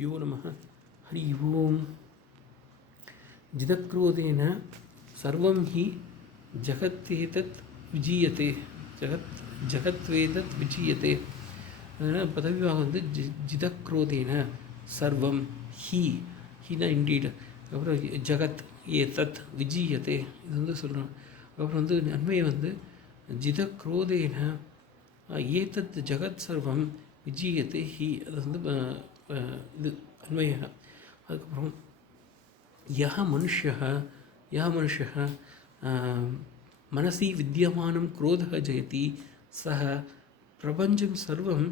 श्रीगुरुभ्यो नमः. हरि ओम. जिदक्रोधेन सर्वं हि जगत्येतत् विजीयते. जगत्वेतत् विजीयते. பதவிவாகம் வந்து ஜிதக்ரோதேன சர்வம் ஹி ஹினா இண்டீட். அப்புறம் ஜகத் ஏதத் விஜீயத்தே இது வந்து சொல்கிறோம். அப்புறம் வந்து நன்மையை வந்து ஜிதக்ரோதேன ஏதத் ஜகத் சர்வம் விஜீயத்தை ஹி அது வந்து இது அன்மையாக. அதுக்கப்புறம் யஹ மனுஷ்யः மனசி வித்தியமானம் क्रोधः ஜெயதி சஹ பிரபஞ்சம் சர்வம்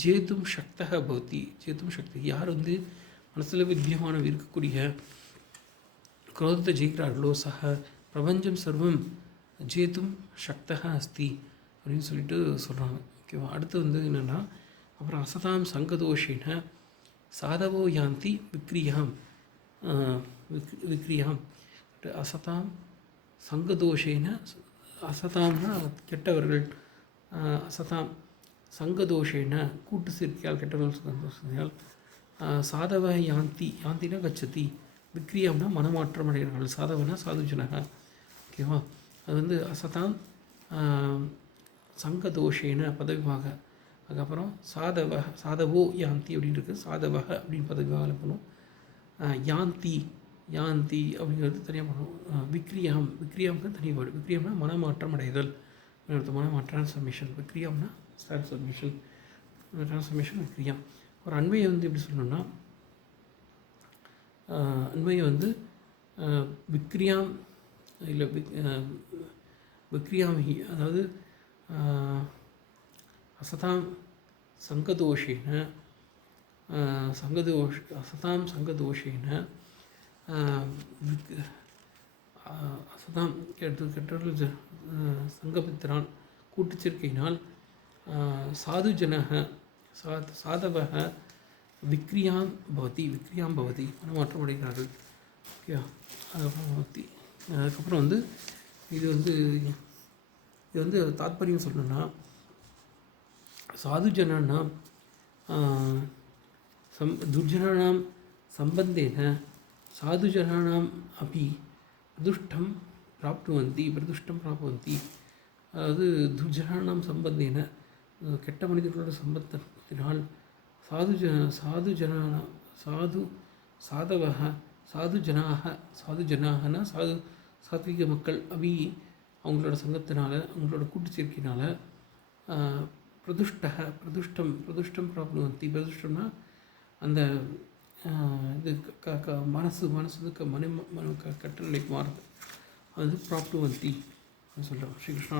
ஜேதும் சக்தः பவதி. ஜேதும் சக்தி யார் வந்து மனசில் வித்தியமானம் இருக்கக்கூடிய குரோதத்தை ஜெயிக்கிறார்களோ சஹ பிரபஞ்சம் சர்வம் ஜேதும் சக்தः அஸ்தி அப்படின்னு சொல்லிட்டு சொல்கிறாங்க. ஓகேவா. அடுத்து வந்து என்னென்னா அப்புறம் அசதாம் சங்கதோஷேன சாதவோ யாந்தி விக்ரியாம். அசதாம் சங்கதோஷேன அசதாம்னா கெட்டவர்கள், அசதாம் சங்கதோஷேன கூட்டு சேர்க்கையால் கெட்டவர்கள் சந்தோஷத்தால் சாதவ யாந்தி யாந்தினா கச்சதி விக்ரியாம்னா மனமாற்றம் அடைகிறார்கள். சாதவனா சாதுஜனக. ஓகேவா. அது வந்து அசதாம் சங்கதோஷேன பதவிவாக. அதுக்கப்புறம் சாதவோ யாந்தி அப்படின்னு இருக்குது. சாதவக அப்படின்னு பதவிவாக இருக்கணும். யாந்தி அப்படிங்கிறது தனியாக பண்ணணும். விக்ரியாம்க்கு தனி வேர்டு. விக்ரியாம்னா மனமாற்றம் அடைதல். ட்ரான்ஸ்ஃபர்மேஷன். விக்ரியாம்னா ட்ரான்ஸ்ஃபர்மேஷன் விக்ரியாம். ஒரு அண்மையை வந்து எப்படி சொல்லணும்னா அண்மையை வந்து விக்ரியாம் இல்லை விக்ரியாம் அதாவது அசதாம் சங்கதோஷேன அசதாம் சங்கதோஷேன அசதாம் கெட்டவர்கள் சங்கமித்திரான் கூட்டுச்சேர்க்கையினால் சாதுஜனக சாதவக விக்ரியாம் பவதி மனமாற்றம் அடைகிறார்கள். ஓகே. அதுக்கப்புறம் வந்து இது வந்து தாத்பரியம் சொல்லணும்னா சாதுஜனானா துர்ஜனானாம் சம்பந்தேன சாதுஜனானாம் அப்படி பிரதுஷ்டம் பிராப்னுவந்தி. அதாவது துர்ஜனானாம் சம்பந்தேன கெட்ட மனிதர்களோட சம்பந்தத்தினால் சாதுஜனாகனா சாத்விக மக்கள் அபி அவங்களோட சங்கத்தினால அவங்களோட கூட்டு சேர்க்கையினால் பிரதுஷ்டம் பிராப்னுவந்தி. பிரதுஷ்டம்னா அந்த இது மனசு கட்ட நிலைக்கு மாறுது. அது பிராப்னுவந்தி சொல்கிறோம். ஸ்ரீ கிருஷ்ணா.